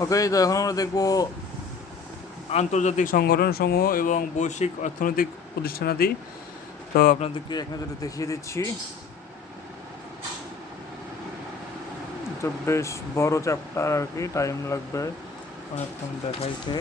ওকে, তো এখন আমরা দেখব আন্তর্জাতিক সংগঠনসমূহ এবং বৈশ্বিক অর্থনৈতিক প্রতিষ্ঠানাদি। তো আপনাদেরকে এক যেটা দেখিয়ে দিচ্ছি। তো বেশ বড় চ্যাপ্টার আর কি টাইম লাগবে অনেকক্ষণ দেখাইতে।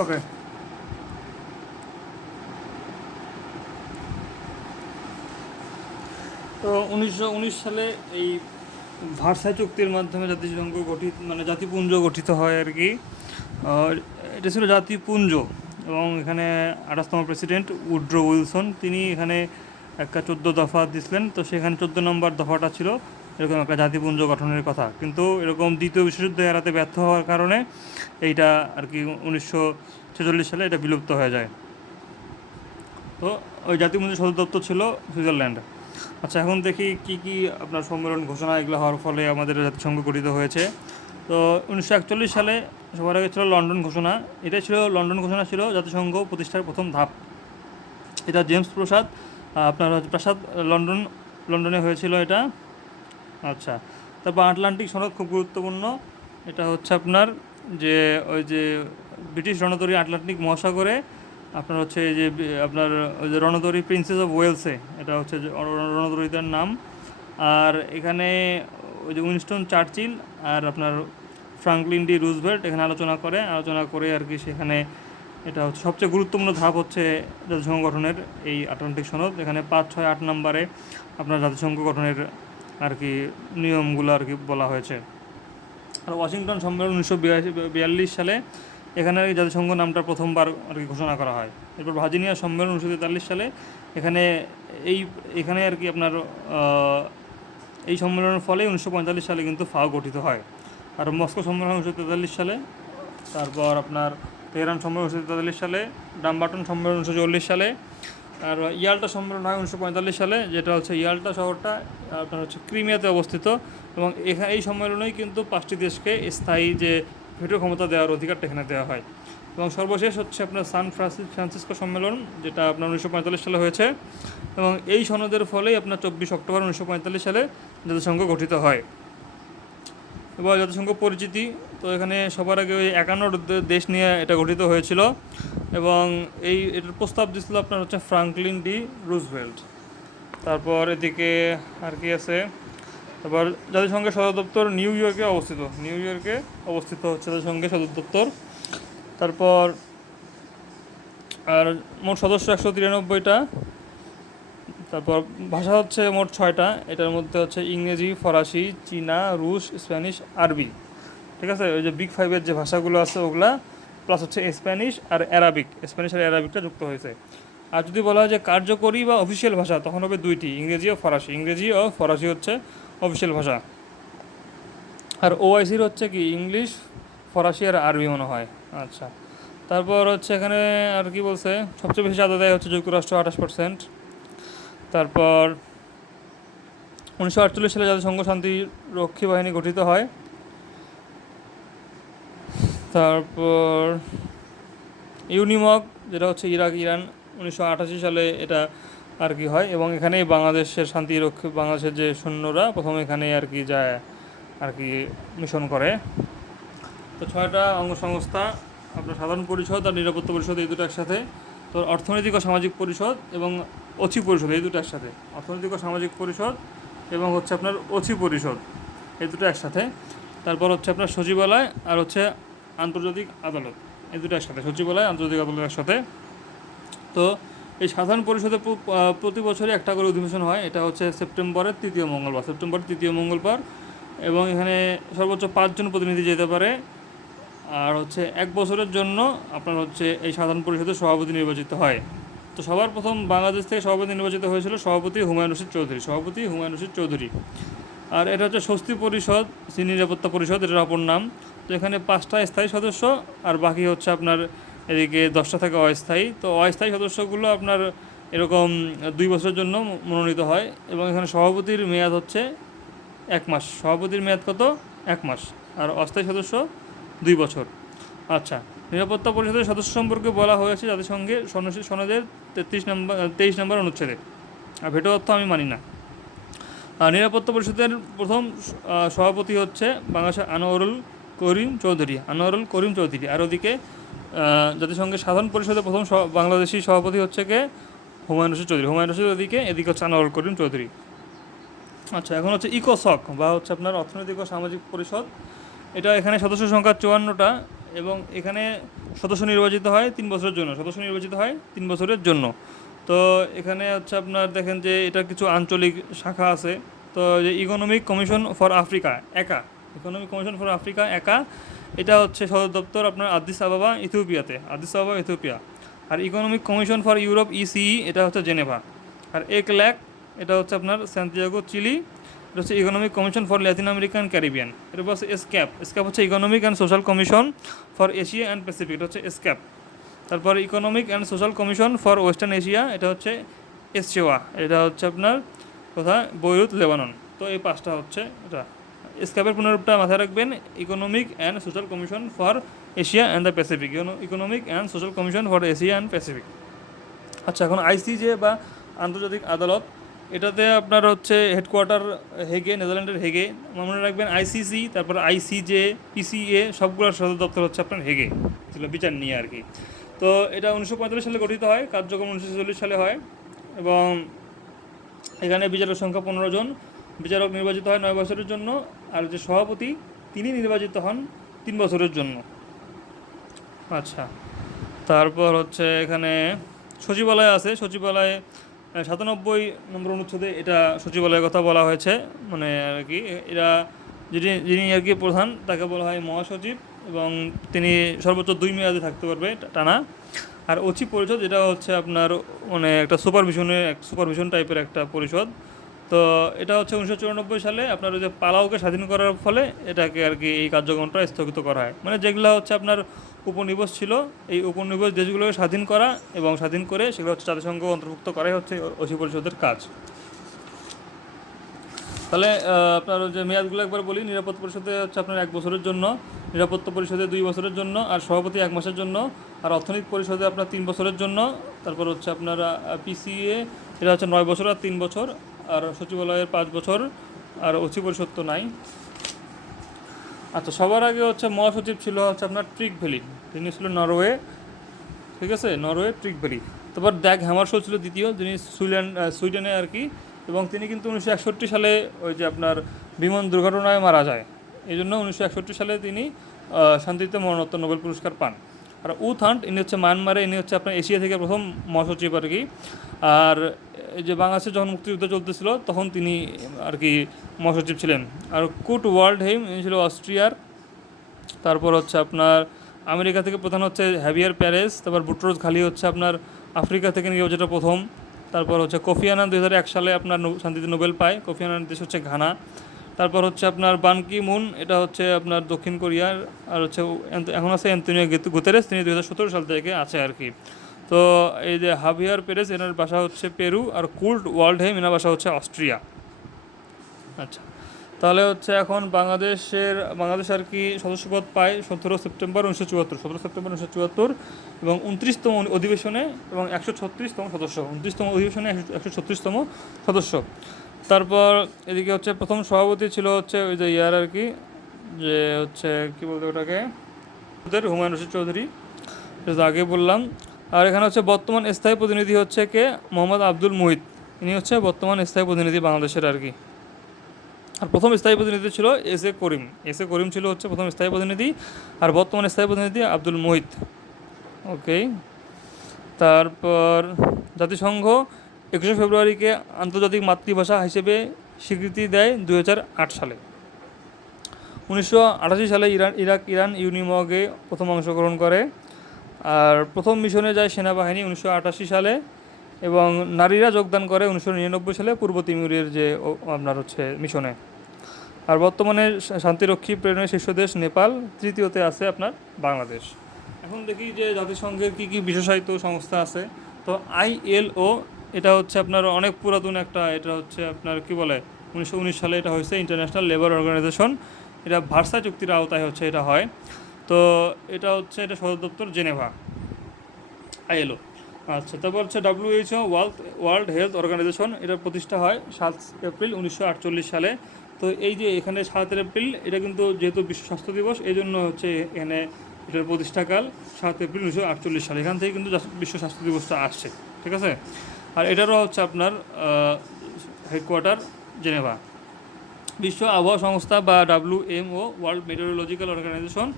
ওকে তো উনিশশো উনিশ সালে এই ভার্সাই চুক্তির মাধ্যমে জাতিসংঘ গঠিত মানে জাতিপুঞ্জ গঠিত হয় আর কি। এটা ছিল জাতিপুঞ্জ এবং এখানে আঠাশতম প্রেসিডেন্ট উড্রো উইলসন, তিনি এখানে একটা চোদ্দ দফা দিছিলেন। তো সেখানে চোদ্দ নম্বর দফাটা ছিল এরকম একটা জাতিপুঞ্জ গঠনের কথা। কিন্তু এরকম দ্বিতীয় বিশ্বযুদ্ধ এড়াতে ব্যর্থ হওয়ার কারণে এইটা আর কি উনিশশো ছেচল্লিশ সালে এটা বিলুপ্ত হয়ে যায়। তো ওই জাতিপুঞ্জ সদর দপ্তর ছিল সুইজারল্যান্ড। আচ্ছা এখন দেখি কি কি আপনার সম্মেলন ঘোষণা এগুলো হওয়ার ফলে আমাদের জাতিসংঘ গঠিত হয়েছে। তো উনিশশো একচল্লিশ সালে সবার আগে ছিল লন্ডন ঘোষণা। এটাই ছিল, লন্ডন ঘোষণা ছিল জাতিসংঘ প্রতিষ্ঠার প্রথম ধাপ। এটা জেমস প্রসাদ আপনার প্রাসাদ, লন্ডন, লন্ডনে হয়েছিল এটা। আচ্ছা তারপর আটলান্টিক সনদ খুব গুরুত্বপূর্ণ। এটা হচ্ছে আপনার যে ওই যে ব্রিটিশ রণতরী আটলান্টিক মহাসাগরে, আপনার হচ্ছে এই যে আপনার ওই যে রণতরী প্রিন্সেস অফ ওয়েলসে, এটা হচ্ছে যে নাম। আর এখানে ওই যে উইনস্টন চার্চিল আর আপনার ফ্রাঙ্কলিন ডি রুজভেল্ট এখানে আলোচনা করে আলোচনা করে আর কি সেখানে এটা হচ্ছে সবচেয়ে গুরুত্বপূর্ণ ধাপ হচ্ছে জাতিসংঘ গঠনের এই আটলান্টিক সনদ। এখানে পাঁচ, ছয়, আট নম্বরে আপনার জাতিসংঘ গঠনের আর কি, নিয়মগুলো আর কি বলা হয়েছে। আর ওয়াশিংটন সম্মেলন উনিশশো বিয়াল্লিশ সালে এখানে আর কি জাতিসংঘ নামটা প্রথমবার আর কি ঘোষণা করা হয়। এরপর ভার্জিনিয়া সম্মেলন উনিশশো তেতাল্লিশ সালে এখানে এই, এখানে আর কি আপনার এই সম্মেলনের ফলে উনিশশো পঁয়তাল্লিশ সালে কিন্তু ফাও গঠিত হয়। আর মস্কো সম্মেলন উনিশশো তেতাল্লিশ সালে, তারপর আপনার তেহরান সম্মেলন উনিশশো তেতাল্লিশ সালে, ডামবাটন সম্মেলন উনিশশো চল্লিশ সালে আর ইয়ালটা সম্মেলন হয় উনিশশো পঁয়তাল্লিশ সালে, যেটা হচ্ছে ইয়াল্টা শহরটা, আপনার হচ্ছে ক্রিমিয়াতে অবস্থিত এবং এখানে এই সম্মেলনেই কিন্তু পাঁচটি দেশকে স্থায়ী যে ভেটো ক্ষমতা দেওয়ার অধিকারটা এখানে দেওয়া হয়। এবং সর্বশেষ হচ্ছে আপনার সান ফ্রান্সিস ফ্রান্সিসকো সম্মেলন, যেটা আপনার উনিশশো পঁয়তাল্লিশ সালে হয়েছে এবং এই সনদের ফলেই আপনার চব্বিশ অক্টোবর উনিশশো পঁয়তাল্লিশ সালে জাতিসংঘ গঠিত হয়। এবং জাতিসংঘ পরিচিতি তো এখানে সবার আগে ওই একান্ন দেশ নিয়ে এটা গঠিত হয়েছিল এবং এই এটার প্রস্তাব দিয়েছিল আপনার হচ্ছে ফ্রাঙ্কলিন ডি রুজভেল্ট। তারপর এদিকে আর কি আছে? তারপর জাতিসংঘের সদর দপ্তর নিউ ইয়র্কে অবস্থিত। নিউ ইয়র্কে অবস্থিত হচ্ছে জাতিসংঘের সদর দপ্তর। তারপর আর মোট সদস্য একশো তিরানব্বইটা। তারপর ভাষা হচ্ছে মোট ছয়টা। এটার মধ্যে হচ্ছে ইংরেজি, ফরাসি, চীনা, রুশ, স্প্যানিশ, আরবি। ঠিক আছে? ওই যে বিগ ফাইভের যে ভাষাগুলো আছে ওগুলা প্লাস হচ্ছে স্প্যানিশ আর অ্যারাবিক স্প্যানিশ আর অ্যারাবিকটা যুক্ত হয়েছে। আর যদি বলা হয় যে কার্যকরী বা অফিসিয়াল ভাষা, তখন হবে দুইটি, ইংরেজি ও ফরাসি। ইংরেজি ও ফরাসি হচ্ছে অফিসিয়াল ভাষা। আর ওআইসির হচ্ছে কি, ইংলিশ, ফরাসি আর আরবি মনে হয়। আচ্ছা। তারপর হচ্ছে এখানে আর কি বলছে? সবচেয়ে বেশি চাঁদা দেয় হচ্ছে যুক্তরাষ্ট্র, আঠাশ পার্সেন্ট তারপর উনিশশো আটচল্লিশ সালে জাতিসংঘ শান্তি রক্ষী বাহিনী গঠিত হয়। তারপর ইউনিমক যেটা হচ্ছে ইরাক, ইরান, উনিশশো আটাশি সালে এটা আর কি হয় এবং এখানেই বাংলাদেশের শান্তি রক্ষী, বাংলাদেশের যে সৈন্যরা প্রথম এখানে আর কি যায়, আর কি মিশন করে। তো ছয়টা অঙ্গ সংস্থা, আপনার সাধারণ পরিষদ আর নিরাপত্তা পরিষদ এই দুটো একসাথে। তো অর্থনৈতিক ও সামাজিক পরিষদ এবং অচি পরিষদ, এই দুটো একসাথে। অর্থনৈতিক ও সামাজিক পরিষদ এবং হচ্ছে আপনার অচি পরিষদ, এই দুটো একসাথে। তারপর হচ্ছে আপনার সচিবালয় আর হচ্ছে আন্তর্জাতিক আদালত। এই দুটো একসাথে, সচিবালয়, আন্তর্জাতিক আদালত একসাথে। তো এই সাধারণ পরিষদে প্রতি বছরই একটা করে অধিবেশন হয়। এটা হচ্ছে সেপ্টেম্বরের তৃতীয় মঙ্গলবার। সেপ্টেম্বরের তৃতীয় মঙ্গলবার। এবং এখানে সর্বোচ্চ পাঁচজন প্রতিনিধি যেতে পারে। আর হচ্ছে এক বছরের জন্য আপনার হচ্ছে এই সাধারণ পরিষদের সভাপতি নির্বাচিত হয়। তো সবার প্রথম বাংলাদেশ থেকে সভাপতি নির্বাচিত হয়েছিল সভাপতি হুমায়ুন রশিদ চৌধুরী। সভাপতি হুমায়ুন রশিদ চৌধুরী। আর এটা হচ্ছে স্বস্তি পরিষদ নিরাপত্তা পরিষদ, এটার অপর নাম। তো এখানে পাঁচটা স্থায়ী সদস্য আর বাকি হচ্ছে আপনার এদিকে দশটা থাকে অস্থায়ী। তো অস্থায়ী সদস্যগুলো আপনার এরকম দুই বছরের জন্য মনোনীত হয় এবং এখানে সভাপতির মেয়াদ হচ্ছে এক মাস। সভাপতির মেয়াদ কত? এক মাস। আর অস্থায়ী সদস্য দুই বছর। আচ্ছা নিরাপত্তা পরিষদের সদস্য সম্পর্কে বলা হয়েছে জাতিসংঘের সনসী সনদের তেত্রিশ নম্বর, তেইশ নম্বর অনুচ্ছেদে। আর ভেটো অর্থ আমি মানি না। নিরাপত্তা পরিষদের প্রথম সভাপতি হচ্ছে বাংলাদেশের আনোয়ারুল করিম চৌধুরী, আনোয়ারুল করিম চৌধুরী। আর ওদিকে জাতিসংঘের সাধারণ পরিষদের প্রথম বাংলাদেশি সভাপতি হচ্ছে কে? হুমায়ুন রশিদ চৌধুরী। হুমায়ুন রশিদ ওদিকে, এদিকে হচ্ছে আনোয়ারুল করিম চৌধুরী। আচ্ছা এখন হচ্ছে ইকোসক বা হচ্ছে আপনার অর্থনৈতিক ও সামাজিক পরিষদ। এটা এখানে সদস্য সংখ্যা চুয়ান্নটা এবং এখানে সদস্য নির্বাচিত হয় তিন বছরের জন্য। সদস্য নির্বাচিত হয় তিন বছরের জন্য। তো এখানে হচ্ছে আপনার দেখেন যে এটা কিছু আঞ্চলিক শাখা আছে। তো যে economic commission for Africa ECA. Economic commission for Africa ECA. এটা হচ্ছে সদর দপ্তর আপনার আদিস আবাবা, ইথিওপিয়াতে। Addis Ababa, Ethiopia. R economic commission for Europe ECE এটা হচ্ছে জেনেভা। আর এক ল্যাক এটা হচ্ছে আপনার স্যান্তিয়াগো চিলি। এটা হচ্ছে economic commission for Latin American Caribbean এটা হচ্ছে এসক্যাপ এসক্যাপ হচ্ছে economic and social commission for Asia and Pacific এটা হচ্ছে এসক্যাপ তারপর economic and social commission for Western Asia এটা হচ্ছে এসচেওয়া এটা হচ্ছে আপনার কোথা বৈরুত, লেবানন। তো এই পাঁচটা হচ্ছে এটা। স্ক্যাপের পুনরূপটা মাথায় রাখবেন economic and social commission for Asia and the Pacific economic and social commission for Asia and Pacific আচ্ছা এখন আইসিজে বা আন্তর্জাতিক আদালত, এটাতে আপনার হচ্ছে হেডকোয়ার্টার হেগে নেদারল্যান্ডের হেগে মনে রাখবেন আইসিসি তারপর আইসিজে পিসিএ সবগুলোর সদর দপ্তর হচ্ছে আপনার হেগে যেগুলো বিচার নিয়ে আর কি। তো এটা উনিশশো পঁয়তাল্লিশ সালে গঠিত হয়, কার্যক্রম উনিশশো চল্লিশ সালে হয় এবং এখানে বিচারক সংখ্যা পনেরো জন। বিচারক নির্বাচিত হয় নয় বছরের জন্য আর যে সভাপতি তিনি নির্বাচিত হন তিন বছরের জন্য। আচ্ছা তারপর হচ্ছে এখানে সচিবালয় আছে। সচিবালয়ে সাতানব্বই নম্বর অনুচ্ছেদে এটা সচিবালয়ের কথা বলা হয়েছে। মানে আর কি, এরা যিনি যিনি আর কি প্রধান তাকে বলা হয় মহাসচিব এবং তিনি সর্বোচ্চ দুই মেয়াদে থাকতে পারবে টানা। আর অচি পরিষদ এটা হচ্ছে আপনার মানে একটা সুপারভিশনের এক সুপারভিশন টাইপের একটা পরিষদ। তো এটা হচ্ছে উনিশশো চুরানব্বই সালে আপনার ওই যে পালাওকে স্বাধীন করার ফলে এটাকে আর কি এই কার্যক্রমটা স্থগিত করা হয়। মানে যেগুলো হচ্ছে আপনার উপনিবেশ ছিল, এই উপনিবেশ দেশগুলোকে স্বাধীন করা এবং স্বাধীন করে সেগুলো হচ্ছে জাতিসংঘ অন্তর্ভুক্ত করাই হচ্ছে অচি পরিষদের কাজ। তাহলে আপনার যে মেয়াদগুলো একবার বলি, নিরাপত্তা পরিষদে হচ্ছে আপনার এক বছরের জন্য, নিরাপত্তা পরিষদে দুই বছরের জন্য, আর সভাপতি এক মাসের জন্য, আর অর্থনৈতিক পরিষদে আপনার তিন বছরের জন্য, তারপর হচ্ছে আপনার পিসিএ এটা হচ্ছে নয় বছর আর তিন বছর আর সচিবালয়ের পাঁচ বছর, আর অচি পরিষদ তো নাই। আচ্ছা সবার আগে হচ্ছে মহাসচিব ছিল হচ্ছে আপনার ট্রিক ভ্যালি তিনি ছিল নরওয়ে, ঠিক আছে? নরওয়ে ট্রিক ভ্যালি তারপর দ্যাগ হ্যামার শো ছিল দ্বিতীয়, যিনি সুইডেন সুইডেনে আর কি। এবং তিনি কিন্তু উনিশশো একষট্টি সালে ওই যে আপনার বিমান দুর্ঘটনায় মারা যায়। এই জন্য উনিশশো একষট্টি সালে তিনি শান্তিতে মরণোত্তর নোবেল পুরস্কার পান। আর উথ হান্ট ইনি হচ্ছে মায়ানমারে, ইনি হচ্ছে আপনার এশিয়া থেকে প্রথম মহাসচিব আর কি। আর যে বাংলাদেশে যখন মুক্তিযুদ্ধ চলতেছিল, তখন তিনি আর কি মহাসচিব ছিলেন। আর কুট ওয়ার্ল্ড হেম, ইনি ছিল অস্ট্রিয়ার। তারপর হচ্ছে আপনার আমেরিকা থেকে প্রধান হচ্ছে হ্যাভিয়ার প্যারেস, তারপর বুট্রোজ খালি হচ্ছে আপনার আফ্রিকা থেকে নিয়ে যেটা প্রথম। তারপর হচ্ছে কোফি আনান দুই সালে আপনার শান্তিতে নোবেল পায়। কোফি আনান দেশ হচ্ছে ঘানা। তারপর হচ্ছে আপনার বানকি মুন, এটা হচ্ছে আপনার দক্ষিণ কোরিয়ার, আর হচ্ছে এখন আছে অ্যান্তনিও গেতু- গুতেরেস, তিনি দু হাজার সতেরো সাল থেকে আছে আর কি। তো এই যে হাভিয়ার পেরেস এনার বাসা হচ্ছে পেরু আর কুল্ট ওয়ার্ল্ড হেম এনার বাসা হচ্ছে অস্ট্রিয়া। আচ্ছা তাহলে হচ্ছে এখন বাংলাদেশের, বাংলাদেশ আর কি সদস্যপদ পায় সতেরো সেপ্টেম্বর উনিশশো চুয়াত্তর, সতেরো সেপ্টেম্বর উনিশশো চুয়াত্তর এবং উনত্রিশতম অধিবেশনে এবং একশো ছত্রিশতম সদস্য, উনত্রিশতম অধিবেশনে একশো ছত্রিশতম সদস্য। তারপর এদিকে হচ্ছে প্রথম সভাপতি ছিল হচ্ছে ওই যে ইয়ার আর কি, যে হচ্ছে কি বলতে ওটাকে? হুমায়ুন রশিদ চৌধুরী আগে বললাম। আর এখানে হচ্ছে বর্তমান স্থায়ী প্রতিনিধি হচ্ছে কে? মোহাম্মদ আব্দুল মুহিত। ইনি হচ্ছে বর্তমান স্থায়ী প্রতিনিধি বাংলাদেশের আর কি। আর প্রথম স্থায়ী প্রতিনিধি ছিল S A Karim. S A করিম ছিল হচ্ছে প্রথম স্থায়ী প্রতিনিধি আর বর্তমান স্থায়ী প্রতিনিধি আব্দুল মোহিত। ওকে। তারপর জাতিসংঘ একুশে ফেব্রুয়ারিকে আন্তর্জাতিক মাতৃভাষা হিসেবে স্বীকৃতি দেয় দু আট সালে। উনিশশো আটাশি সালে ইরান ইরাক ইরান ইউনিমগে প্রথম অংশগ্রহণ করে। আর প্রথম মিশনে যায় সেনাবাহিনী উনিশশো আটাশি সালে এবং নারীরা যোগদান করে উনিশশো নিরানব্বই সালে পূর্ব তিমুরের যে আপনার হচ্ছে মিশনে। আর বর্তমানে শান্তিরক্ষী প্রেরণের শীর্ষ দেশ নেপাল, তৃতীয়তে আছে আপনার বাংলাদেশ। এখন দেখি যে জাতিসংঘের কী কী বিশেষায়িত সংস্থা আছে। তো আইএলও এটা হচ্ছে আপনার অনেক পুরাতন একটা, এটা হচ্ছে আপনার কি বলে, উনিশশো উনিশ সালে এটা হয়েছে ইন্টারন্যাশনাল লেবার অর্গানাইজেশন এটা ভার্সা চুক্তির আওতায় হচ্ছে এটা হয়। তো এটা হচ্ছে, এটা সদর দপ্তর জেনেভা। আইএলও আচ্ছা তারপর হচ্ছে WHO world world health organisation এটার প্রতিষ্ঠা হয় সাত এপ্রিল উনিশশো আটচল্লিশ সালে। তো এই যে এখানে সাত এপ্রিল, এটা কিন্তু যেহেতু বিশ্ব স্বাস্থ্য দিবস এই জন্য হচ্ছে এখানে এটার প্রতিষ্ঠাকাল, সাত এপ্রিল উনিশশো আটচল্লিশ সালে। এখান থেকে কিন্তু বিশ্ব স্বাস্থ্য দিবসটা আসছে, ঠিক আছে? আর এটারও হচ্ছে আপনার হেডকোয়ার্টার জেনেভা। বিশ্ব আবহাওয়া সংস্থা বা ডাব্লিউএমও ওয়ার্ল্ড মেটেরোলজিক্যাল অর্গানাইজেশন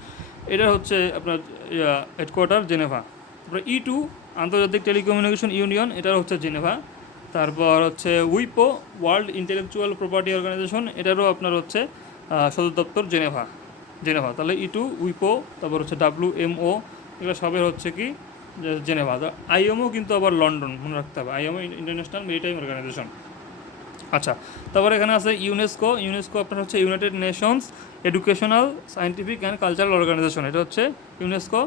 এটা হচ্ছে আপনার হেডকোয়ার্টার জেনেভা। তারপরে ই টু আন্তর্জাতিক টেলিকমিউনিকেশন ইউনিয়ন, এটার হচ্ছে জেনেভা। তারপর হচ্ছে উইপো, ওয়ার্ল্ড ইন্টেলেকচুয়াল প্রপার্টি অর্গানাইজেশন, এটারও আপনার হচ্ছে সদর দপ্তর জেনেভা। জেনেভা, তাহলে ই টু উইপো, তারপর হচ্ছে ডাব্লিউএমও এগুলো সবের হচ্ছে কি? জেনেভা। আইএমও কিন্তু আবার লন্ডন, মনে রাখতে হবে। আইএমও ইন্টারন্যাশনাল মেরিটাইম অর্গানাইজেশন আচ্ছা তারপর এখানে আছে ইউনেস্কো ইউনেস্কো আপনার হচ্ছে united nations educational scientific and cultural organisation এটা হচ্ছে ইউনেস্কো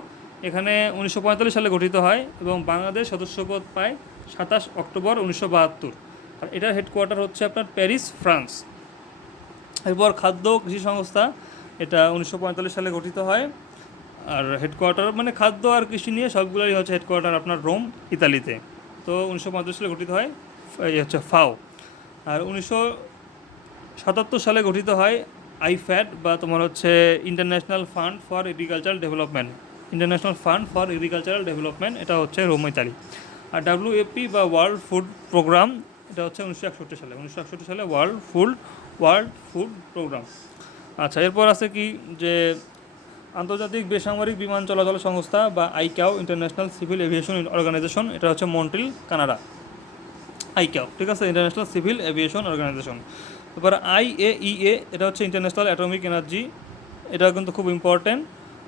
এখানে উনিশশো পঁয়তাল্লিশ সালে গঠিত হয় এবং বাংলাদেশ সদস্যপদ পায় সাতাশ অক্টোবর উনিশশো বাহাত্তর। আর এটার হেডকোয়ার্টার হচ্ছে আপনার প্যারিস, ফ্রান্স। এরপর খাদ্য কৃষি সংস্থা, এটা উনিশশো পঁয়তাল্লিশ সালে গঠিত হয়। আর হেডকোয়ার্টার মানে খাদ্য আর কৃষি নিয়ে সবগুলোই হচ্ছে হেডকোয়ার্টার আপনার রোম, ইতালিতে। তো উনিশশো পঁয়তাল্লিশ সালে গঠিত হয়, এই হচ্ছে ফাও। আর উনিশশো সাতাত্তর সালে গঠিত হয় আইফ্যাড বা তোমার হচ্ছে International Fund for Agricultural Development. International Fund for Agricultural Development, এটা হচ্ছে রোমিতালি আর ডাব্লিউএপি বা ওয়ার্ল্ড ফুড প্রোগ্রাম, এটা হচ্ছে উনিশশো একষট্টি সালে। উনিশশো একষট্টি সালে world food world food programme. আচ্ছা এরপর আছে কি যে আন্তর্জাতিক বেসামরিক বিমান চলাচল সংস্থা বা ICAO International Civil Aviation Organization, এটা হচ্ছে মন্ট্রিল, কানাডা। আইকাও ঠিক আছে? ইন্টারন্যাশনাল সিভিল এভিয়েশন অর্গানাইজেশন তারপর আইএইএ এটা হচ্ছে ইন্টারন্যাশনাল অ্যাটমিক এনার্জি এটা কিন্তু খুব ইম্পর্টেন্ট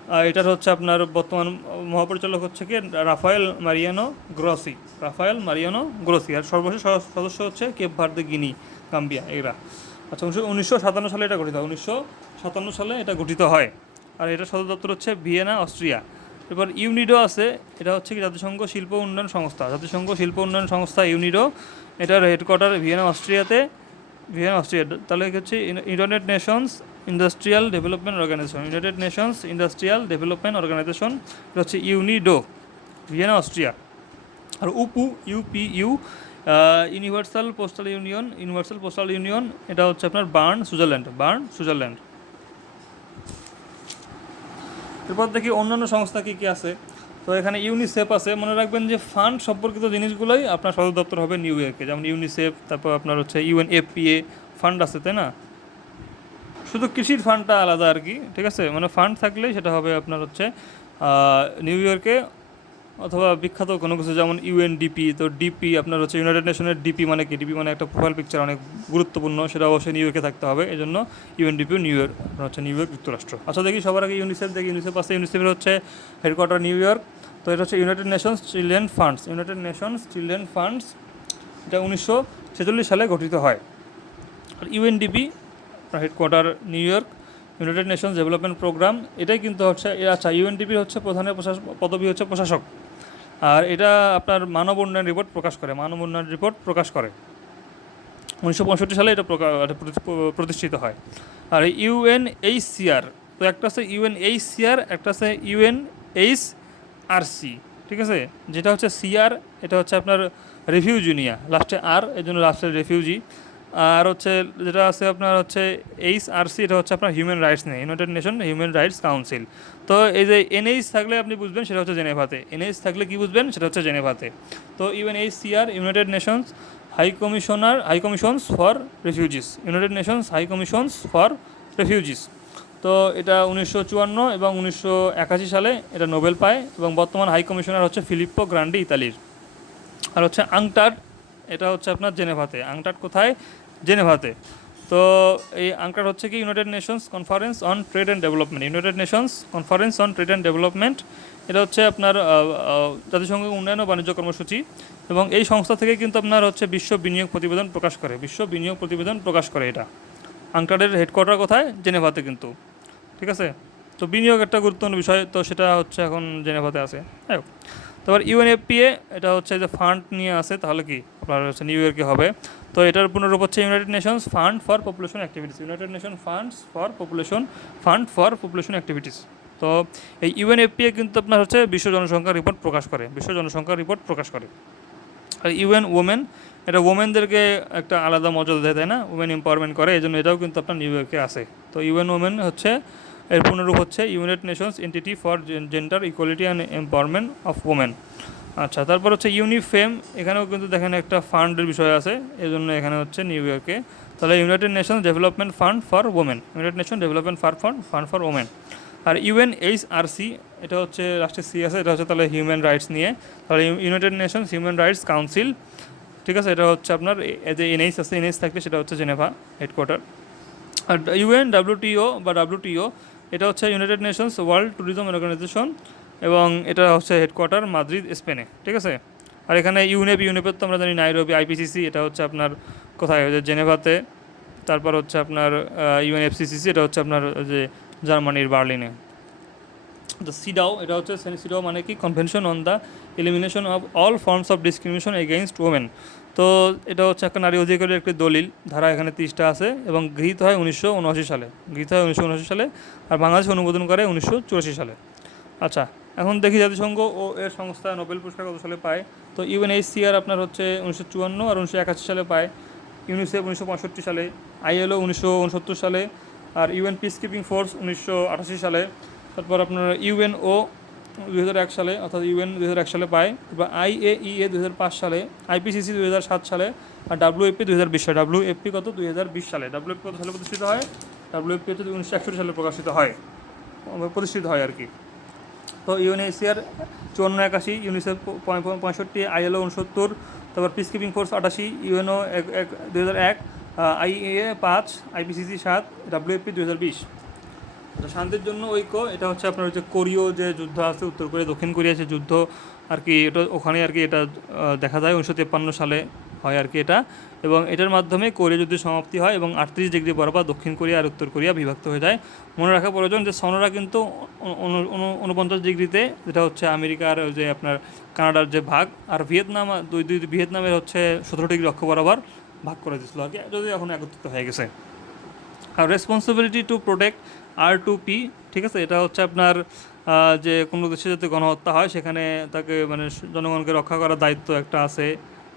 আর এটার হচ্ছে আপনার বর্তমান মহাপরিচালক হচ্ছে কি? Rafael Mariano Grossi Rafael Mariano Grossi আর সর্বশেষ সদস্য- হচ্ছে কেপ ভার্দে গিনি গাম্বিয়া, এরা। আচ্ছা উনিশশো উনিশশো সাতান্ন সালে এটা গঠিত হয়। উনিশশো সাতান্ন সালে এটা গঠিত হয়। আর এটা সদর দপ্তর হচ্ছে ভিয়েনা, অস্ট্রিয়া। এবার ইউনিডো আছে, এটা হচ্ছে কি জাতিসংঘ শিল্প উন্নয়ন সংস্থা। জাতিসংঘ শিল্প উন্নয়ন সংস্থা ইউনিডো, এটার হেডকোয়ার্টার ভিয়েনা, অস্ট্রিয়াতে। ভিয়েনা, অস্ট্রিয়া, তাহলে হচ্ছে united nations industrial development organisation united nations industrial development organisation এটা হচ্ছে ইউনিডো, ভিয়েনা, অস্ট্রিয়া। আর UPU UP U universal postal union universal postal union এটা হচ্ছে আপনার বার্ন, সুইজারল্যান্ড বার্ন, সুইজারল্যান্ড। এরপর দেখি অন্যান্য সংস্থা কী কী আছে। তো এখানে ইউনিসেফ আছে। মনে রাখবেন যে ফান্ড সম্পর্কিত জিনিসগুলোই আপনার সদর দপ্তর হবে নিউ ইয়র্কে যেমন ইউনিসেফ তারপর আপনার হচ্ছে ইউএনএফপিএ ফান্ড আছে, তাই না? শুধু কৃষির ফান্ডটা আলাদা আর কি, ঠিক আছে? মানে ফান্ড থাকলেই সেটা হবে আপনার হচ্ছে নিউ ইয়র্কে অথবা বিখ্যাত কোনো কিছু, যেমন ইউএনডিপি তো ডিপি আপনার হচ্ছে ইউনাইটেড নেশনের ডিপি মানে কি? ডিপি মানে একটা প্রোফাইল পিকচার অনেক গুরুত্বপূর্ণ, সেটা অবশ্যই নিউ ইয়র্কে থাকতে হবে। এই জন্য ইউএনডিপিও নিউ ইয়র্ক হচ্ছে নিউ ইয়র্ক যুক্তরাষ্ট্র। আচ্ছা দেখি সবার আগে ইউনিসেফ দেখি। ইউনিসেফ আছে ইউনিসেফের হচ্ছে হেডকোয়ার্টার নিউ ইয়র্ক তো এটা হচ্ছে united nations children funds united nations children funds এটা উনিশশো ছেচল্লিশ সালে গঠিত হয়। আর UNDP headquarter New York united nations development programme এটাই কিন্তু হচ্ছে আচ্ছা ইউএনডিপি হচ্ছে প্রধানের পদবি হচ্ছে প্রশাসক। আর এটা আপনার মানব উন্নয়ন রিপোর্ট প্রকাশ করে, মানব উন্নয়ন রিপোর্ট প্রকাশ করে। উনিশশো পঁয়ষট্টি সালে এটা প্রতিষ্ঠিত হয়। আর ইউএনএইচসিআর তো একটা আছে ইউএন ইউএনএইচসিআর একটা আছে ইউএনএইচ আরসি ঠিক আছে? যেটা হচ্ছে সিআর এটা হচ্ছে আপনার রেফিউজি নিয়া লাস্টে আর এই জন্য লাস্টে রেফিউজি আর হচ্ছে যেটা আছে আপনার হচ্ছে এইচ আর সি এটা হচ্ছে আপনার হিউম্যান রাইটস নিয়ে united nation human rights council তো এই যে এনএইচ থাকলে আপনি বুঝবেন, সেটা হচ্ছে জেনেভাতে। এনএইচ থাকলে কি বুঝবেন? সেটা হচ্ছে জেনেভাতে। তো UNH CR united nations high commissioner high commissions for refugees united nations high commissions for refugees তো এটা উনিশশো চুয়ান্ন এবং উনিশশো একাশি সালে এটা নোবেল পায় এবং বর্তমান হাই কমিশনার হচ্ছে ফিলিপ্পো গ্রান্ডি, ইতালির। আর হচ্ছে আংটাড, এটা হচ্ছে আপনার জেনেভাতে। আংটাড কোথায়? জেনেভাতে। তো এই আংটাড হচ্ছে কি united nations conference on trade and development united nations conference on trade and development এটা হচ্ছে আপনার জাতিসংঘ উন্নয়ন ও বাণিজ্য কর্মসূচি এবং এই সংস্থা থেকে কিন্তু আপনার হচ্ছে বিশ্ব বিনিয়োগ প্রতিবেদন প্রকাশ করে। বিশ্ব বিনিয়োগ প্রতিবেদন প্রকাশ করে এটা। আংটাডের হেডকোয়ার্টার কোথায়? জেনেভাতে কিন্তু। ঠিক আছে? তো বিনিয়োগ একটা গুরুত্বপূর্ণ বিষয়, তো সেটা হচ্ছে এখন জেনেভাতে আছে। যাই হোক। তারপর ইউএনএফপিএ, এটা হচ্ছে যে ফান্ড নিয়ে আসে তাহলে কি? আপনার হচ্ছে নিউ ইয়র্কে হবে। তো এটার পুনরূপ হচ্ছে united nations fund for population activities united nation funds for population fund for population activities তো এই ইউএনএফপিএ কিন্তু আপনার হচ্ছে বিশ্ব জনসংখ্যা রিপোর্ট প্রকাশ করে। বিশ্ব জনসংখ্যা রিপোর্ট প্রকাশ করে। আর ইউএন ওমেন এটা ওমেনদেরকে একটা আলাদা মর্যাদা দেয়, তাই না? ওমেন এম্পাওয়ারমেন্ট করে এই জন্য এটাও কিন্তু আপনার নিউ ইয়র্কে আসে তো ইউএন ওমেন হচ্ছে, এর পূর্ণরূপ হচ্ছে united nations entity for gender equality and empowerment of women আচ্ছা তারপর হচ্ছে ইউনিফেম এখানেও কিন্তু দেখেন একটা ফান্ডের বিষয় আছে এই জন্য এখানে হচ্ছে নিউ ইয়র্কে তাহলে united nations development fund for women united nation development far fund fund for women R UN H R C এটা হচ্ছে রাষ্ট্রের সি আছে, এটা হচ্ছে তাহলে হিউম্যান রাইটস নিয়ে। তাহলে united nations human rights council ঠিক আছে, এটা হচ্ছে আপনার যে এনএইচ আছে এনএইচ থাকলে সেটা হচ্ছে জেনেভা হেডকোয়ার্টার আর ইউএন ডাব্লিউটিও বা ডাব্লিউটিও এটা হচ্ছে united nations world tourism organisation এবং এটা হচ্ছে হেডকোয়ার্টার মাদ্রিদ, স্পেনে, ঠিক আছে? আর এখানে ইউনেপ ইউনেপের তো আমরা জানি নাইরবি আইপিসিসি এটা হচ্ছে আপনার কোথায়? যে জেনেভাতে। তারপর হচ্ছে আপনার ইউএনএফসিসিসি এটা হচ্ছে আপনার যে জার্মানির বার্লিনে। দ্য সিডাও, এটা হচ্ছে সিডাও মানে কি? Convention on the elimination of all forms of discrimination against women তো এটা হচ্ছে একটা নারী অধিকারের একটি দলিল, ধারা এখানে তিরিশটা আছে এবং গৃহীত হয় উনিশশো উনআশি সালে। গৃহীত হয় উনিশশো উনআশি সালে আর বাংলাদেশ অনুমোদন করে উনিশশো চুরাশি সালে। আচ্ছা এখন দেখি জাতিসংঘ ও এর সংস্থা নোবেল পুরস্কার কত সালে পায়। তো ইউএনএইচসিআর আপনার হচ্ছে উনিশশো চুয়ান্ন আর উনিশশো একাশি সালে পায়। ইউনিসেফ উনিশশো পঁয়ষট্টি সালে, আইএলও উনিশশো উনসত্তর সালে আর ইউএন পিস কিপিং ফোর্স উনিশশো আটাশি সালে। তারপর আপনার ইউএনও দুই হাজার এক সালে, অর্থাৎ ইউএন দুই হাজার এক সালে পায়। তারপর আইএইএ দুই হাজার পাঁচ সালে আইপিসিসি দুই হাজার সাত সালে আর ডাব্লিউএফপি দুই হাজার বিশ সালে। ডাব্লিউএফপি কত? দুই হাজার বিশ সালে। ডাব্লিউএফপি কত সালে প্রতিষ্ঠিত হয়? ডাব্লিউএফপি হচ্ছে উনিশশো একষট্টি সালে প্রকাশিত হয়। প্রতিষ্ঠিত হয় আর কি। তো ইউএনএসিআর চুয়ান্ন একাশি, ইউনিসেফ পঁয়- পঁয়- পঁয়ষট্টি, আইএলও উনসত্তর তারপর পিস কিপিং ফোর্স আটাশি, ইউএনও এক এক দুই হাজার এক আইএ পাঁচ, আইপিসিসি সাত, ডাব্লিউএফপি দুই হাজার বিশ। তো শান্তির জন্য ঐক্য, এটা হচ্ছে আপনার হচ্ছে কোরীয় যে যুদ্ধ আছে, উত্তর কোরিয়া, দক্ষিণ কোরিয়া সে যুদ্ধ, আর কি, এটা ওখানে আর কি এটা দেখা যায় উনিশশো তেপ্পান্ন সালে। হয় আর কি এটা। এবং এটার মাধ্যমে কোরিয়া যুদ্ধের সমাপ্তি হয় এবং আটত্রিশ ডিগ্রি বরাবর দক্ষিণ কোরিয়া আর উত্তর কোরিয়া বিভক্ত হয়ে যায়। মনে রাখা প্রয়োজন যে সনরা কিন্তু উনপঞ্চাশ ডিগ্রিতে, যেটা হচ্ছে আমেরিকার যে আপনার কানাডার যে ভাগ, আর ভিয়েতনাম, দুই দুই ভিয়েতনামের হচ্ছে সতেরো ডিগ্রি অক্ষ বরাবর ভাগ করে দিয়েছিল আর কি যদি এখন একত্রিত হয়ে গেছে। আর responsibility to protect R two P ঠিক আছে? এটা হচ্ছে আপনার যে কোনো দেশে যাতে গণহত্যা হয়, সেখানে তাকে মানে জনগণকে রক্ষা করার দায়িত্ব একটা আছে।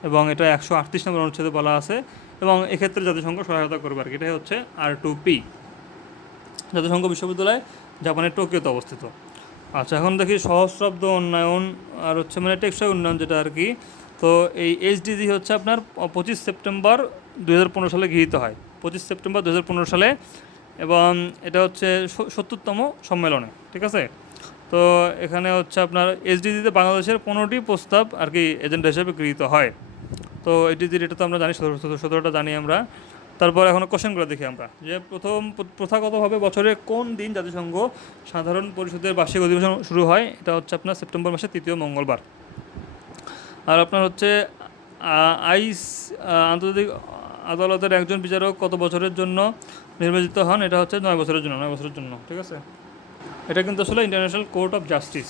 এবং এটা একশো আটত্রিশ নম্বর অনুচ্ছেদে বলা আছে এবং এক্ষেত্রে জাতিসংঘ সহায়তা করবে আর কি। এটাই হচ্ছে আর টু পি, জাতিসংঘ বিশ্ববিদ্যালয় জাপানের টোকিওতে অবস্থিত। আচ্ছা এখন দেখি সহস্রাব্দ উন্নয়ন আর হচ্ছে মানে টেকসই উন্নয়ন যেটা আর কি। তো এই এইচডিজি হচ্ছে আপনার পঁচিশ সেপ্টেম্বর দু হাজার পনেরো সালে গৃহীত হয়। পঁচিশ সেপ্টেম্বর দু হাজার পনেরো সালে এবং এটা হচ্ছে সত্তরতম সম্মেলনে, ঠিক আছে? তো এখানে হচ্ছে আপনার এইচডিজিতে বাংলাদেশের পনেরোটি প্রস্তাব আর কি এজেন্ডা হিসেবে গৃহীত হয়। তো এইচডিজির এটা তো আমরা জানি, সতেরো সতেরোটা জানি আমরা। তারপর এখন কোশ্চেনগুলো দেখি আমরা। যে প্রথম প্রথাগতভাবে বছরে কোন দিন জাতিসংঘ সাধারণ পরিষদের বার্ষিক অধিবেশন শুরু হয়? এটা হচ্ছে আপনার সেপ্টেম্বর মাসের তৃতীয় মঙ্গলবার। আর আপনার হচ্ছে আইস আন্তর্জাতিক আদালতের একজন বিচারক কত বছরের জন্য নির্বাচিত হন? এটা হচ্ছে নয় বছরের জন্য, নয় বছরের জন্য, ঠিক আছে? এটা কিন্তু আসলে ইন্টারন্যাশনাল কোর্ট অফ জাস্টিস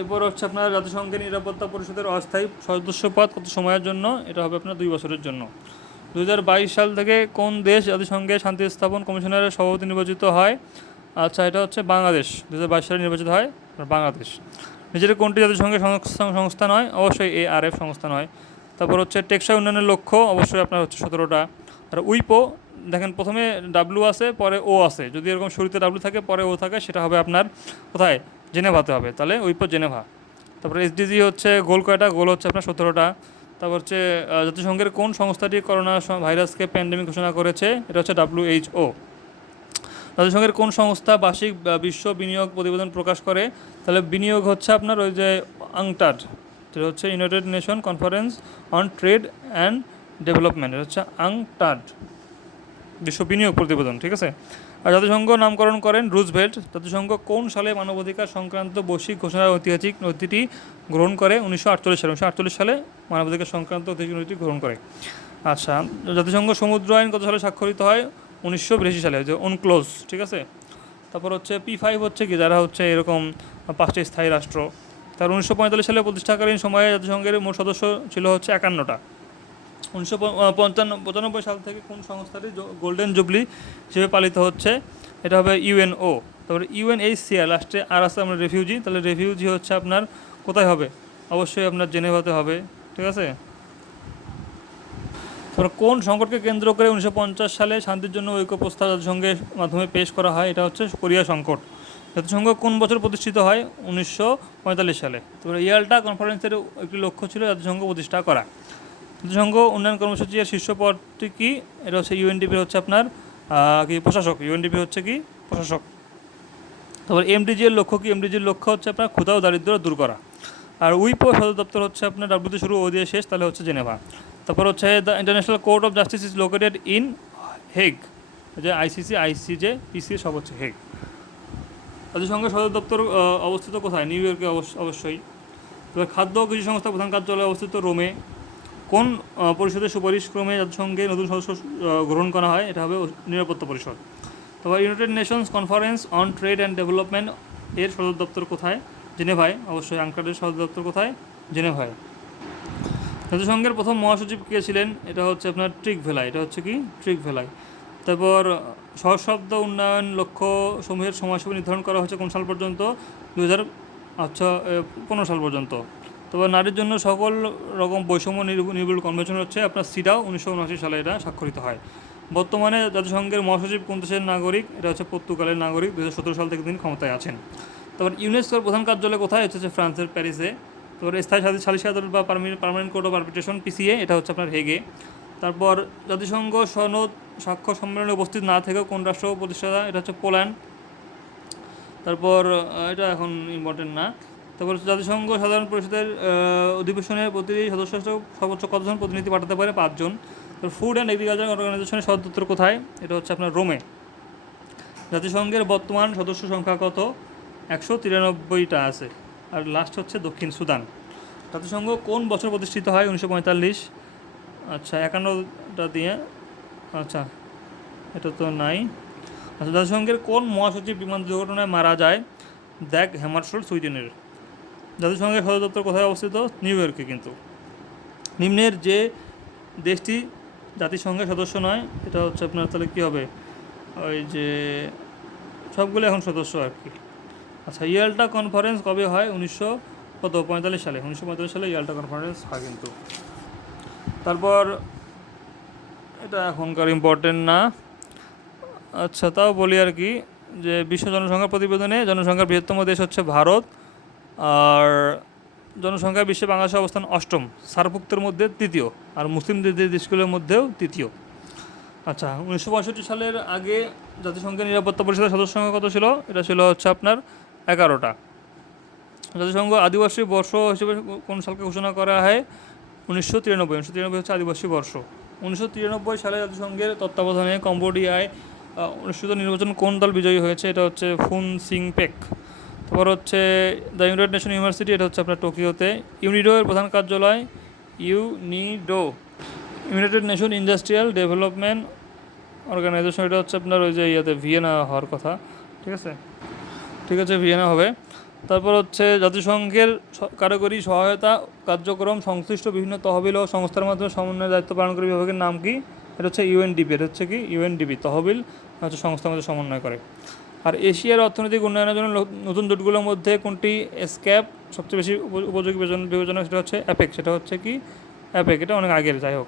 এরপর হচ্ছে আপনার জাতিসংঘের নিরাপত্তা পরিষদের অস্থায়ী সদস্য পদ কত সময়ের জন্য? এটা হবে আপনার দুই বছরের জন্য। দু হাজার বাইশ সাল থেকে কোন দেশ জাতিসংঘের শান্তি স্থাপন কমিশনারের সভাপতি নির্বাচিত হয়? আচ্ছা এটা হচ্ছে বাংলাদেশ। দু হাজার বাইশ সালে নির্বাচিত হয় বাংলাদেশ। নিজের কোনটি জাতিসংঘের সংস্থা সংস্থা নয়? অবশ্যই এ আর এফ সংস্থা নয়। তারপর হচ্ছে টেকসই উন্নয়নের লক্ষ্য, অবশ্যই আপনার হচ্ছে সতেরোটা। আর উইপো দেখেন প্রথমে ডাব্লু আছে, পরে ও আছে। যদি এরকম শুরুতে ডাব্লু থাকে, পরে ও থাকে, সেটা হবে আপনার কোথায়? জেনেভাতে হবে। তাহলে উইপো জেনেভা। তারপরে এসডিজি হচ্ছে গোল কয়টা? গোল হচ্ছে আপনার সতেরোটা। তারপর হচ্ছে জাতিসংঘের কোন সংস্থাটি করোনা ভাইরাসকে প্যান্ডেমিক ঘোষণা করেছে? এটা হচ্ছে ডাব্লিউএইচও জাতিসংঘের কোন সংস্থা বার্ষিক বিশ্ব বিনিয়োগ প্রতিবেদন প্রকাশ করে? তাহলে বিনিয়োগ হচ্ছে আপনার ওই যে আংটাড যেটা হচ্ছে united nation conference on trade and development এটা হচ্ছে আংটাড বিশ্ব বিনিয়োগ প্রতিবেদন, ঠিক আছে? আর জাতিসংঘ নামকরণ করেন রুজভেল্ট। জাতিসংঘ কোন সালে মানবাধিকার সংক্রান্ত বৈশ্বিক ঘোষণার ঐতিহাসিক নথিটি গ্রহণ করে? উনিশশো আটচল্লিশ সালে। উনিশশো আটচল্লিশ সালে মানবাধিকার সংক্রান্ত ঐতিহাসিক নথিটি গ্রহণ করে। আচ্ছা জাতিসংঘ সমুদ্র আইন কত সালে স্বাক্ষরিত হয়? উনিশশো বিরাশি সালে, যে অনক্লোজ ঠিক আছে? তারপর হচ্ছে পি ফাইভ হচ্ছে কি? যারা হচ্ছে এরকম পাঁচটি স্থায়ী রাষ্ট্র। তার উনিশশো পঁয়তাল্লিশ সালে প্রতিষ্ঠাকালীন সময়ে জাতিসংঘের মোট সদস্য ছিল হচ্ছে একান্নটা। উনিশশো পঞ্চান্ন, পঁচানব্বই সাল থেকে কোন সংস্থাটি গোল্ডেন জুবলি হিসেবে পালিত হচ্ছে? এটা হবে ইউএনও তারপরে ইউএনএইচসিআর লাস্টে আর আছে আমরা রেফিউজি। তাহলে রেফিউজি হচ্ছে আপনার কোথায় হবে? অবশ্যই আপনার জেনেভাতে হবে। ঠিক আছে? তারপর কোন সংকটকে কেন্দ্র করে উনিশশো পঞ্চাশ সালে শান্তির জন্য ঐক্য প্রস্তাব জাতিসংঘের মাধ্যমে পেশ করা হয়, এটা হচ্ছে কোরিয়া সংকট। জাতিসংঘ কোন বছর প্রতিষ্ঠিত হয়? উনিশশো পঁয়তাল্লিশ সালে। তারপরে ইয়াল্টা কনফারেন্সের একটি লক্ষ্য ছিল জাতিসংঘ প্রতিষ্ঠা করা। জাতিসংঘ উন্নয়ন কর্মসূচি এর শীর্ষ পদটি কি? এটা হচ্ছে ইউএনডিপি হচ্ছে আপনার কি প্রশাসক? ইউএনডিপি হচ্ছে কি? প্রশাসক। তারপর এমডিজি এর লক্ষ্য কি? এমডিজির লক্ষ্য হচ্ছে আপনার ক্ষুধা ও দারিদ্র দূর করা। আর উইপো সদর দপ্তর হচ্ছে আপনার ডাব্লিউতে শুরু ও দিয়ে শেষ, তাহলে হচ্ছে জেনেভা। তারপর হচ্ছে the International Court of Justice is located in Hague, যে আইসিসি আইসিজে পিসি সব হচ্ছে হেগ। জাতিসংঘের সদর দপ্তর অবস্থিত কোথায়? নিউ ইয়র্কে অবশ্যই। তবে খাদ্য ও কৃষি সংস্থা প্রধান কার্যালয় অবস্থিত রোমে। কোন পরিষদের সুপারিশ ক্রমে জাতিসংঘে নতুন সদস্য গ্রহণ করা হয়, এটা হবে নিরাপত্তা পরিষদ। তারপর united nations conference on trade and development এর সদর দপ্তর কোথায়? জেনেভায়। অবশ্যই আঙ্কারের সদর দপ্তর কোথায়? জেনেভায়। জাতিসংঘের প্রথম মহাসচিব কে ছিলেন? এটা হচ্ছে আপনার ট্রিক ভেলাই এটা হচ্ছে কি? ট্রিক ভেলাই তারপর সহশব্দ উন্নয়ন লক্ষ্য সমূহের সময়সূচি নির্ধারণ করা হয়েছে কোন সাল পর্যন্ত? দু হাজার আচ্ছা পনেরো সাল পর্যন্ত। তারপর নারীর জন্য সকল রকম বৈষম্য নির্মূল কনভেনশন হচ্ছে আপনার সিডাও উনিশশো উনআশি সালে এটা স্বাক্ষরিত হয়। বর্তমানে জাতিসংঘের মহাসচিব কোন দেশের নাগরিক, এটা হচ্ছে পর্তুগালের নাগরিক দু হাজার সতেরো সাল থেকে তিনি ক্ষমতায় আছেন। তারপর ইউনেস্কোর প্রধান কার্যালয় কোথায়? হচ্ছে ফ্রান্সের প্যারিসে। তারপর স্থায়ী সালিস, সালিসি আদালত বা permanent court of arbitration, PCA, এটা হচ্ছে আপনার হেগে। তারপর জাতিসংঘ সনদ স্বাক্ষর সম্মেলনে উপস্থিত না থেকেও কোন রাষ্ট্র প্রতিষ্ঠাতা এটা হচ্ছে পোল্যান্ড। তারপর এটা এখন ইম্পর্টেন্ট না। তারপর জাতিসংঘ সাধারণ পরিষদের অধিবেশনে প্রতিটি সদস্য সর্বোচ্চ কতজন প্রতিনিধি পাঠাতে পারে? পাঁচজন। তারপর ফুড অ্যান্ড এগ্রিকালচার অর্গানাইজেশনের সদর দপ্তর কোথায়? এটা হচ্ছে আপনার রোমে। জাতিসংঘের বর্তমান সদস্য সংখ্যা কত? একশো তিরানব্বইটা আছে। আর লাস্ট হচ্ছে দক্ষিণ সুদান। জাতিসংঘ কোন বছর প্রতিষ্ঠিত হয়? উনিশশো পঁয়তাল্লিশ। আচ্ছা একান্নটা দিয়ে আচ্ছা এটা তো নাই। আচ্ছা জাতিসংঘের কোন মহাসচিব বিমান দুর্ঘটনায় মারা যায়? দেখ হ্যামারশোল সুইডেনের। জাতিসংঘের সদর দপ্তর কোথায় অবস্থিত? নিউ ইয়র্কে কিন্তু। নিম্নের যে দেশটি জাতিসংঘের সদস্য নয়, এটা হচ্ছে আপনার তাহলে কী হবে? ওই যে সবগুলো এখন সদস্য আর কি। আচ্ছা ইয়াল্টা কনফারেন্স কবে হয়? উনিশশো কত? পঁয়তাল্লিশ সালে। উনিশশো পঁয়তাল্লিশ সালে ইয়াল্টা কনফারেন্স হয় কিন্তু। তারপর এটা এখনকার ইম্পর্টেন্ট না। আচ্ছা তাও বলি আর কি যে বিশ্ব জনসংখ্যা প্রতিবেদনে জনসংখ্যার বৃহত্তম দেশ হচ্ছে ভারত। আর জনসংখ্যা বিশ্বে বাংলাদেশের অবস্থান অষ্টম সারভুক্তের মধ্যে তৃতীয় আর মুসলিম দেশগুলোর মধ্যেও তৃতীয়। আচ্ছা উনিশশো পঁয়ষট্টি সালের আগে জাতিসংঘের নিরাপত্তা পরিষদের সদস্য সংখ্যা কত ছিল? এটা ছিল হচ্ছে আপনার এগারোটা। জাতিসংঘ আদিবাসী বর্ষ হিসেবে কোন সালকে ঘোষণা করা হয়? উনিশশো তিরানব্বই। উনিশশো তিরানব্বই হচ্ছে আদিবাসী বর্ষ। উনিশশো তিরানব্বই সালে জাতিসংঘের তত্ত্বাবধানে কম্বোডিয়ায় অনুষ্ঠিত নির্বাচন কোন দল বিজয়ী হয়েছে? এটা হচ্ছে ফুন সিং পেক তারপর হচ্ছে দ্য ইউনাইটেড নেশন ইউনিভার্সিটি, এটা হচ্ছে আপনার টোকিওতে। ইউনিডো এর প্রধান কার্যালয়, UNIDO. United nation industrial development organisation, এটা হচ্ছে আপনার ওই যে ইয়েতে ভিয়েনা হওয়ার কথা। ঠিক আছে? ঠিক আছে, ভিয়েনা হবে। তারপর হচ্ছে জাতিসংঘের কারিগরি সহায়তা কার্যক্রম সংশ্লিষ্ট বিভিন্ন তহবিল ও সংস্থার মাধ্যমে সমন্বয়ের দায়িত্ব পালন করে বিভাগের নাম কি? এটা হচ্ছে ইউএনডিপি, এটা হচ্ছে কি? ইউএনডিপি তহবিল হচ্ছে সংস্থার মধ্যে সমন্বয় করে। আর এশিয়ার অর্থনৈতিক উন্নয়নের জন্য নতুন জোটগুলোর মধ্যে কোনটি স্ক্যাপ সবচেয়ে বেশি উপ- উপযোগী বিবেচনা সেটা হচ্ছে অ্যাপেক সেটা হচ্ছে কি? অ্যাপেক এটা অনেক আগের, যাই হোক।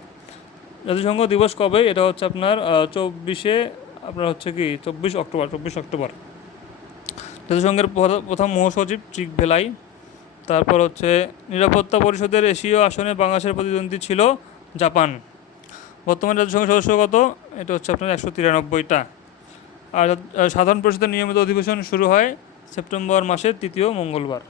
জাতিসংঘ দিবস কবে? এটা হচ্ছে আপনার চব্বিশে, আপনার হচ্ছে কি? চব্বিশ অক্টোবর চব্বিশ অক্টোবর। জাতিসংঘের প্রথম মহাসচিব ট্রিক ভেলাই, তারপর হচ্ছে নিরাপত্তা পরিষদের এশীয় আসনে বাংলাদেশের প্রতিদ্বন্দ্বী ছিল জাপান। বর্তমানে জাতিসংঘের সদস্য কত? এটা হচ্ছে আপনার একশো তিরানব্বইটা। আর সাধারণ পরিষদের নিয়মিত অধিবেশন শুরু হয় সেপ্টেম্বর মাসের তৃতীয় মঙ্গলবার।